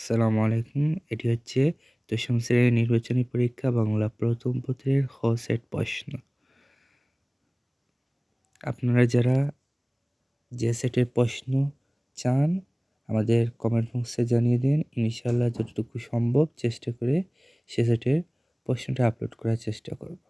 আসসালামু আলাইকুম। এটি হচ্ছে ১০ম শ্রেণীর নির্বাচনী পরীক্ষা বাংলা প্রথম পত্রের খ সেট প্রশ্ন। আপনারা যারা যে সেটের প্রশ্ন চান আমাদের কমেন্ট বক্সে জানিয়ে দিন। ইনশাআল্লাহ যতটুকু সম্ভব চেষ্টা করে সে সেটের প্রশ্নটা আপলোড করার চেষ্টা করব।